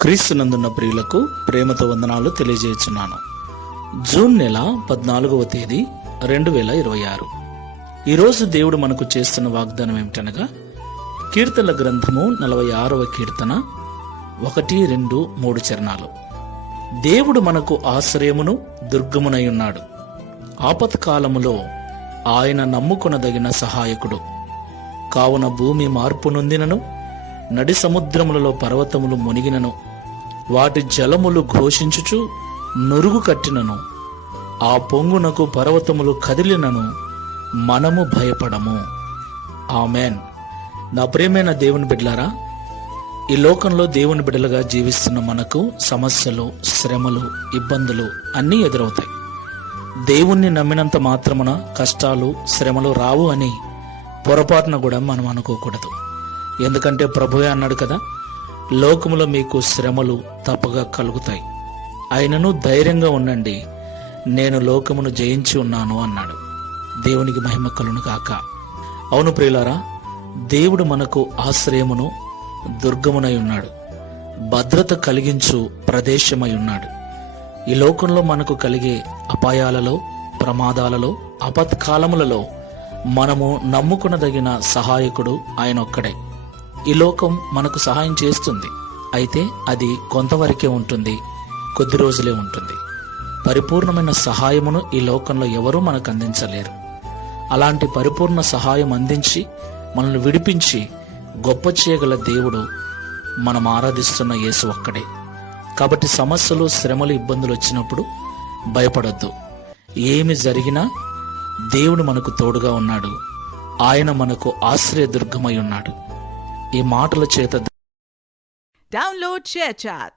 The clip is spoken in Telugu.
క్రీస్తునందున్న ప్రియులకు ప్రేమతో వందనాలు తెలియజేస్తున్నాను. జూన్ నెల 14వ తేదీ 2026. ఈరోజు దేవుడు మనకు చేస్తున్న వాగ్దానం ఏమిటనగా, కీర్తనల గ్రంథము 46వ కీర్తన 1, 2, 3 చరణాలు. దేవుడు మనకు ఆశ్రయమును దుర్గమునై ఉన్నాడు. ఆపత్కాలములో ఆయన నమ్ముకొనదగిన సహాయకుడు. కావున భూమి మార్పు నొందినను, నడి సముద్రములలో పర్వతములు మునిగినను, వాటి జలములు ఘోషించుచు నురుగు కట్టినను, ఆ పొంగునకు పర్వతములు కదిలినను, మనము భయపడము. ఆమెన్. నా ప్రియమైన దేవుని బిడ్డలారా, ఈ లోకంలో దేవుని బిడ్డలుగా జీవిస్తున్న మనకు సమస్యలు, శ్రమలు, ఇబ్బందులు అన్నీ ఎదురవుతాయి. దేవుణ్ణి నమ్మినంత మాత్రమున కష్టాలు, శ్రమలు రావు అని పొరపాటున కూడా మనం అనుకోకూడదు. ఎందుకంటే ప్రభువే అన్నాడు కదా, లోకములో మీకు శ్రమలు తప్పగా కలుగుతాయి, అయినను ధైర్యంగా ఉండండి, నేను లోకమును జయించి ఉన్నాను అన్నాడు. దేవునికి మహిమ కలుగును గాక. అవును ప్రియులారా, దేవుడు మనకు ఆశ్రయమును దుర్గమునై ఉన్నాడు, భద్రత కలిగించు ప్రదేశమై ఉన్నాడు. ఈ లోకంలో మనకు కలిగే అపాయాలలో, ప్రమాదాలలో, ఆపత్కాలములలో మనము నమ్ముకునదగిన సహాయకుడు ఆయన ఒక్కడే. ఈ లోకం మనకు సహాయం చేస్తుంది, అయితే అది కొంతవరకే ఉంటుంది, కొద్ది రోజులే ఉంటుంది. పరిపూర్ణమైన సహాయమును ఈ లోకంలో ఎవరూ మనకు అందించలేరు. అలాంటి పరిపూర్ణ సహాయం అందించి మనల్ని విడిపించి గొప్ప చేయగల దేవుడు మనం ఆరాధిస్తున్న యేసు ఒక్కడే. కాబట్టి సమస్యలు, శ్రమలు, ఇబ్బందులు వచ్చినప్పుడు భయపడొద్దు. ఏమి జరిగినా దేవుడు మనకు తోడుగా ఉన్నాడు. ఆయన మనకు ఆశ్రయదుర్గమై ఉన్నాడు. ఈ మాటల చేత Download ShareChat.